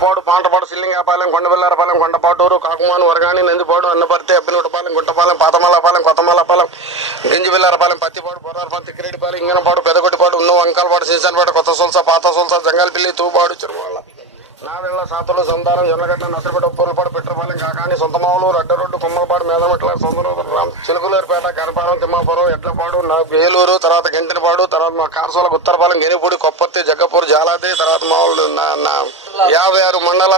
పాడు పాంటపాడు సిల్లింగాపాలెం కొండబిల్లారపాలెం కొండపాటూరు కాకుమాను వరగాని నందిపాడు అన్నపర్తి అబ్బినూటపాలెం గుంటపాలెం పాతమల్లపాలెం కొత్తమల్లపాలెం గంజిబిల్లారపాలెం పత్తిపాడు బొర్రారపాలెం తిక్కిరెడ్డిపాలెం ఇంగనపాడు పెదగొట్టిపాడు ఉన్ను వంకాలపాడు శ్రీశాన్పాడు కొత్త సొల్స పాత సొల్స జంగాలపిల్లి తూపాడు చిరుమల నావెళ్ల సాతులు సంతానం జొన్నగడ్డ నసరిపేట ఉప్పూరుపాడు పెట్రపాలెం కాకాని సొంతమావులు రడ్డరోడ్డు కొమ్మలపాడు మేదమట్ల సొంతరాం చిలుకులూరుపేట కనపాలెం తిమ్మాపురం ఎడ్లపాడు వేలూరు తర్వాత గంటినపాడు తర్వాత మా కార్సోల ఉత్తరపాలెం గెనిపూడి కొప్పర్తి జగ్గపూర్ జాలాది తర్వాత మావులు 56 మండల